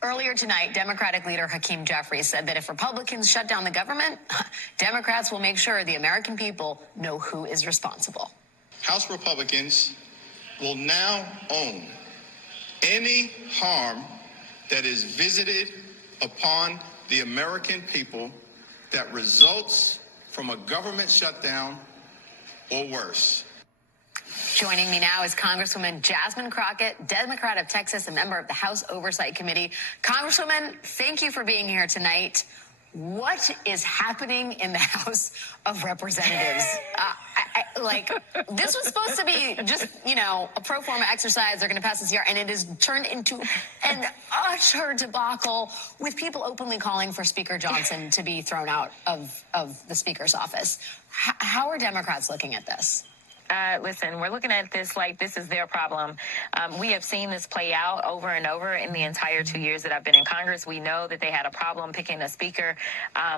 Earlier tonight, Democratic leader Hakeem Jeffries said that if Republicans shut down the government, Democrats will make sure the American people know who is responsible. House Republicans will now own any harm that is visited upon the American people that results from a government shutdown or worse. Joining me now is Congresswoman Jasmine Crockett, Democrat of Texas, a member of the House Oversight Committee. Congresswoman, thank you for being here tonight. What is happening in the House of Representatives? This was supposed to be just, a pro forma exercise. They're going to pass this year, and it has turned into an utter debacle with people openly calling for Speaker Johnson to be thrown out of the Speaker's office. How are Democrats looking at this? Listen, we're looking at this like this is their problem. We have seen this play out over and over in the entire 2 years that I've been in Congress. We know that they had a problem picking a speaker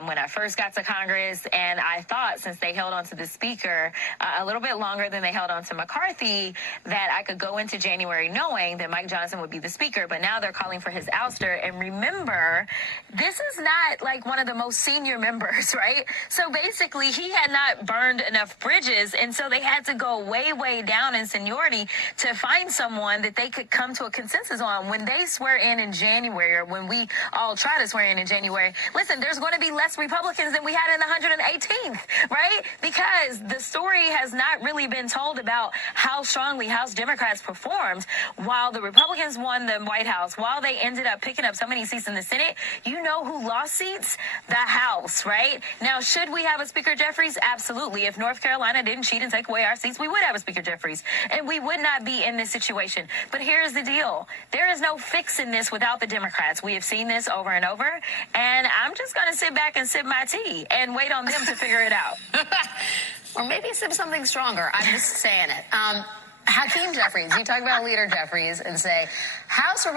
when I first got to Congress, and I thought since they held on to the speaker a little bit longer than they held on to McCarthy, that I could go into January knowing that Mike Johnson would be the speaker, but now they're calling for his ouster. And remember, this is not like one of the most senior members, right? So basically, he had not burned enough bridges, and so they had to go way, way down in seniority to find someone that they could come to a consensus on. When they swear in January, or when we all try to swear in January, listen, there's going to be less Republicans than we had in the 118th, right? Because the story has not really been told about how strongly House Democrats performed while the Republicans won the White House, while they ended up picking up so many seats in the Senate. You know who lost seats? The House, right? Now, should we have a Speaker Jeffries? Absolutely. If North Carolina didn't cheat and take away our seats, we would have a Speaker Jeffries, and we would not be in this situation. But here's the deal. There is no fixing this without the Democrats. We have seen this over and over, and I'm just going to sit back and sip my tea and wait on them to figure it out. Or maybe sip something stronger. I'm just saying it. Hakeem Jeffries, you talk about Leader Jeffries and say,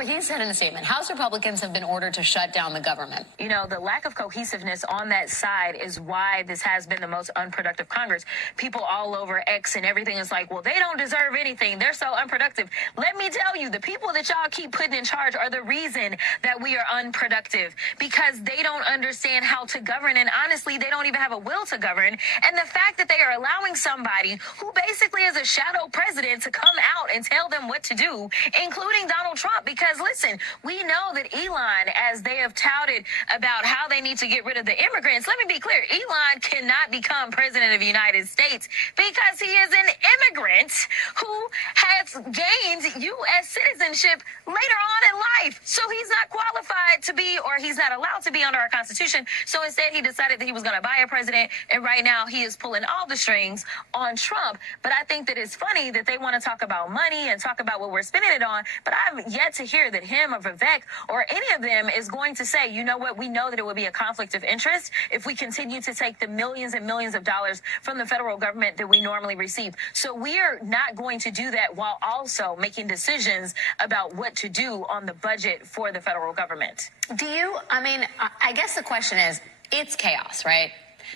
he said in a statement, House Republicans have been ordered to shut down the government. You know, the lack of cohesiveness on that side is why this has been the most unproductive Congress. People all over X and everything is like, well, they don't deserve anything. They're so unproductive. Let me tell you, the people that y'all keep putting in charge are the reason that we are unproductive, because they don't understand how to govern. And honestly, they don't even have a will to govern. And the fact that they are allowing somebody who basically is a shadow president to come out and tell them what to do, including Donald Trump, because listen, we know that Elon, as they have touted about how they need to get rid of the immigrants, let me be clear, Elon cannot become president of the United States because he is an immigrant who has gained U.S. citizenship later on in life. So he's not qualified to be, or he's not allowed to be under our Constitution. So instead, he decided that he was going to buy a president, and right now he is pulling all the strings on Trump. But I think that it's funny that they want to talk about money and talk about what we're spending it on, but I've yet to hear that him or Vivek or any of them is going to say, you know what, we know that it would be a conflict of interest if we continue to take the millions and millions of dollars from the federal government that we normally receive. So we are not going to do that while also making decisions about what to do on the budget for the federal government. I guess the question is, it's chaos, right?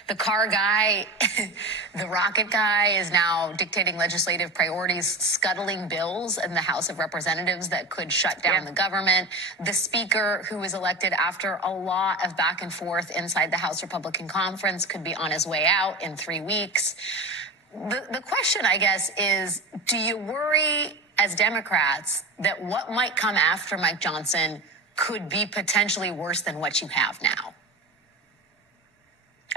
The car guy, the rocket guy is now dictating legislative priorities, scuttling bills in the House of Representatives that could shut down the government. The speaker, who was elected after a lot of back and forth inside the House Republican Conference, could be on his way out in 3 weeks. The question, I guess, is, do you worry as Democrats that what might come after Mike Johnson could be potentially worse than what you have now?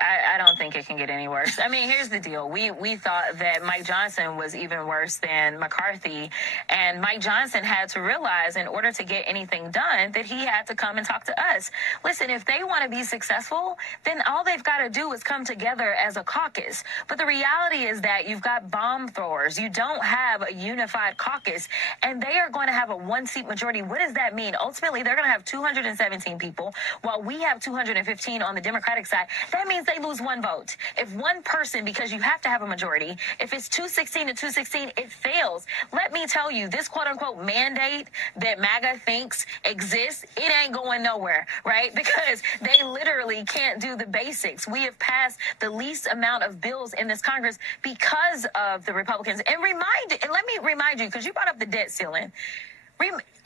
I don't think it can get any worse. I mean, here's the deal. We thought that Mike Johnson was even worse than McCarthy. And Mike Johnson had to realize, in order to get anything done, that he had to come and talk to us. Listen, if they want to be successful, then all they've got to do is come together as a caucus. But the reality is that you've got bomb throwers. You don't have a unified caucus, and they are going to have a one-seat majority. What does that mean? Ultimately, they're going to have 217 people, while we have 215 on the Democratic side. That means they lose one vote. If one person, because you have to have a majority, if it's 216 to 216, it fails. Let me tell you, this quote-unquote mandate that MAGA thinks exists, it ain't going nowhere, right? Because they literally can't do the basics. We have passed the least amount of bills in this Congress because of the Republicans. And let me remind you, because you brought up the debt ceiling.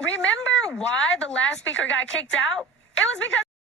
Remember why the last speaker got kicked out? It was because